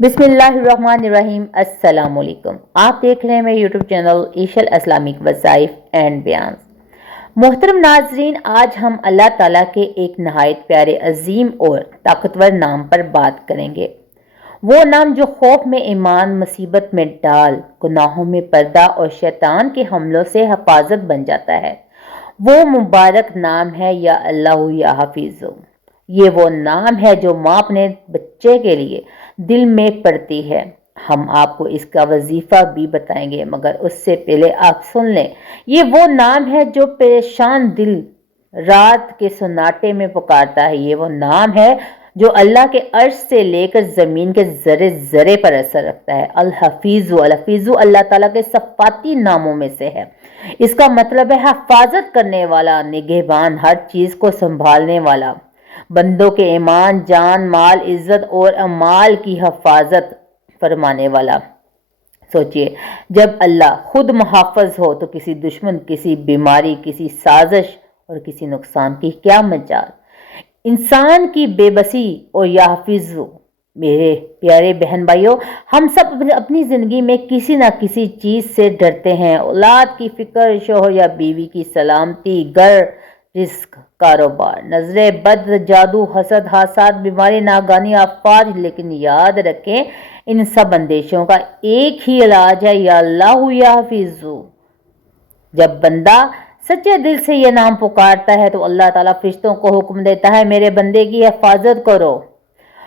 बिस्मिल्लाहिर्रहमानिर्रहीम। अस्सलाम वालेकुम। आप देख रहे हैं मेरे यूट्यूब चैनल ईशल इस्लामिक वज़ाइफ एंड बयान। मोहतरम नाजरीन, आज हम अल्लाह ताला के एक नहायत प्यारे, अजीम और ताकतवर नाम पर बात करेंगे। वो नाम जो खौफ में ईमान, मुसीबत में डाल, गुनाहों में पर्दा और शैतान के हमलों से हिफाजत बन जाता है। वो मुबारक नाम है या अल्लाह या हाफिज़। ये वो नाम है जो माँ अपने बच्चे के लिए दिल में पढ़ती है। हम आपको इसका वजीफा भी बताएंगे, मगर उससे पहले आप सुन लें, ये वो नाम है जो परेशान दिल रात के सन्नाटे में पुकारता है। ये वो नाम है जो अल्लाह के अर्श से लेकर ज़मीन के ज़रे ज़रे पर असर रखता है। अल हफीज़ु, अल हफीज़ु अल्लाह ताला के सफ़ाती नामों में से है। इसका मतलब है हिफाजत करने वाला, निगहबान, हर चीज़ को संभालने वाला, बंदों के ईमान, जान, माल, इज्जत और अमाल की हिफाजत फरमाने वाला। सोचिए, जब अल्लाह खुद मुहाफ़िज हो तो किसी दुश्मन, किसी बीमारी, किसी साजिश और किसी नुकसान की क्या मजाल। इंसान की बेबसी और या हाफिज़। मेरे प्यारे बहन भाइयों, हम सब अपनी ज़िंदगी में किसी ना किसी चीज़ से डरते हैं। औलाद की फ़िक्र, शोहर या बीवी की सलामती, घर, रिस्क, कारोबार, नजरे बद, जादू, हसद, हासाद, बीमारी, नागानी, आफात। लेकिन याद रखें, इन सब अंदेशों का एक ही इलाज है, या अल्लाह या हाफिज़ु। जब बंदा सच्चे दिल से ये नाम पुकारता है तो अल्लाह ताला फरिश्तों को हुक्म देता है, मेरे बंदे की हिफाजत करो।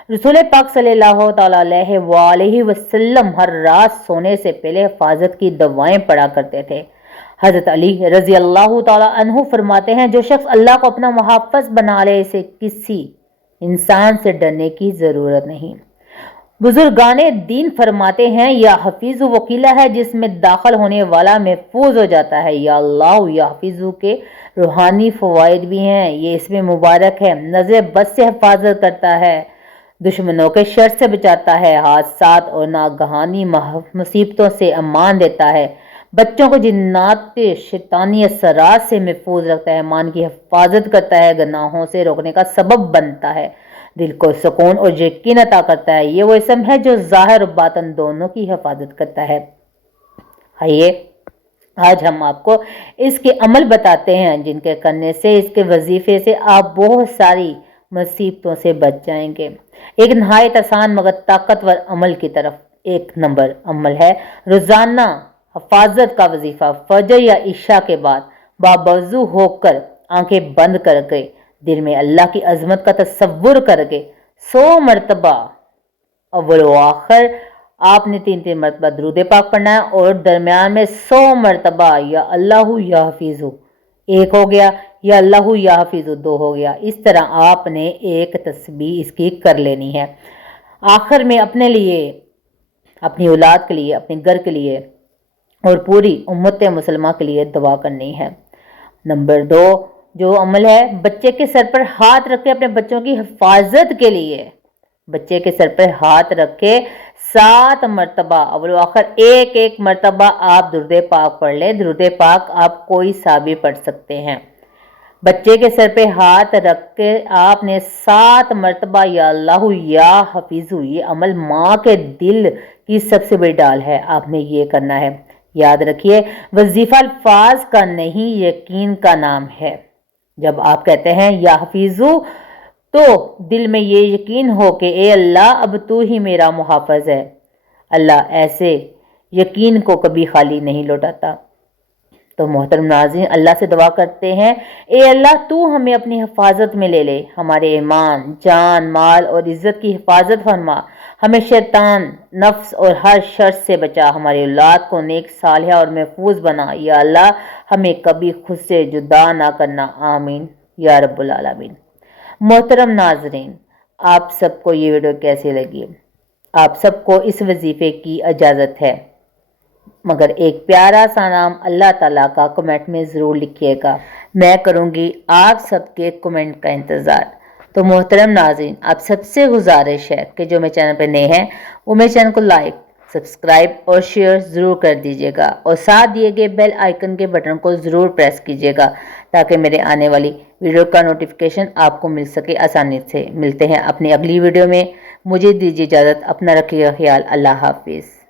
रसूल पाक सल्लल्लाहु अलैहि वसल्लम हर रात सोने से पहले हिफाजत की दुआएं पढ़ा करते थे। हज़रत अली रज़ी अल्लाह ताला अन्हु फरमाते हैं, जो शख्स अल्लाह को अपना मुहाफ़िज़ बना ले, इसे किसी इंसान से डरने की ज़रूरत नहीं। बुजुर्गाने दीन फरमाते हैं, या हफीज़ वो किला है जिसमें दाखिल होने वाला महफूज हो जाता है। या अल्लाह या हफीज़ के रूहानी फ़वाइद भी हैं। ये इसमें मुबारक है। नज़र बद से हिफाजत करता है, दुश्मनों के शर से बचाता है, हादसात और नागहानी मुसीबतों से अमान देता है, बच्चों को जिन्नात शैतानी असरात से महफूज रखता है, मान की हिफाजत करता है, गुनाहों से रोकने का सबब बनता है, दिल को सुकून और यकीन अता करता है। ये वो इसम है जो ज़ाहिर और बातन दोनों की हिफाजत करता है। आइए आज हम आपको इसके अमल बताते हैं, जिनके करने से, इसके वजीफे से आप बहुत सारी मुसीबतों से बच जाएंगे। एक नहायत आसान मगर ताकतवर अमल की तरफ। एक नंबर अमल है रोज़ाना हिफाजत का वजीफा। फजर या इशा के बाद बावजू होकर आंखें बंद करके दिल में अल्लाह की अजमत का तसव्वुर करके 100 मरतबा अव्वल व आखिर आपने 3-3 मरतबा दरूद पाक पढ़ना है, और दरमियान में 100 मरतबा या अल्लाह या हफीज़ु 1 हो गया, या अल्लाह या हफीज़ु 2 हो गया। इस तरह आपने एक तस्बीह इसकी कर लेनी है। आखिर में अपने लिए, अपनी औलाद के लिए, अपने घर के लिए और पूरी उम्मत मुसलमान के लिए दुआ करनी है। नंबर 2 जो अमल है, बच्चे के सर पर हाथ रख के अपने बच्चों की हिफाजत के लिए, बच्चे के सर पर हाथ रख के 7 मरतबा अव्वल आखिर 1-1 मरतबा आप दुरूद पाक पढ़ लें। दुरूद पाक आप कोई सा भी पढ़ सकते हैं। बच्चे के सर पे हाथ रख के आपने 7 मरतबा या अल्लाह या हफीज़ु। ये अमल माँ के दिल की सबसे बड़ी डाल है, आपने ये करना है। याद रखिए, वजीफा अल्फाज का नहीं, यकीन का नाम है। जब आप कहते हैं या हफीज़ु, तो दिल में ये यकीन हो कि ए अल्लाह, अब तू ही मेरा मुहाफ़िज़ है। अल्लाह ऐसे यकीन को कभी खाली नहीं लौटाता। तो मोहतरम नाज़रीन, अल्लाह से दुआ करते हैं, ए अल्लाह, तू हमें अपनी हिफाजत में ले ले, हमारे ईमान, जान, माल और इज़्ज़त की हिफाजत फरमा, हमें शैतान, नफ्स और हर शर से बचा, हमारी औलाद को नेक, सालिहा और महफूज बना। या अल्लाह, हमें कभी खुद से जुदा ना करना। आमीन या रब्बुल आलमीन। मोहतरम नाज़रीन, आप सबको ये वीडियो कैसी लगी? आप सबको इस वजीफे की इजाज़त है, मगर एक प्यारा सा नाम अल्लाह ताला का कमेंट में ज़रूर लिखिएगा। मैं करूँगी आप सबके कमेंट का इंतज़ार। तो मोहतरम नाज़रीन, आप सबसे गुजारिश है कि जो मेरे चैनल पर नए हैं वो मेरे चैनल को लाइक, سبسکرائب اور شیئر ضرور کر دیجیے گا اور ساتھ دیے گئے بیل آئیکن کے بٹن کو ضرور پریس کیجیے گا تاکہ میرے آنے والی ویڈیو کا نوٹیفیکیشن آپ کو مل سکے آسانی سے۔ ملتے ہیں اپنی اگلی ویڈیو میں، مجھے دیجیے اجازت، اپنا رکھیے گا خیال، اللہ حافظ۔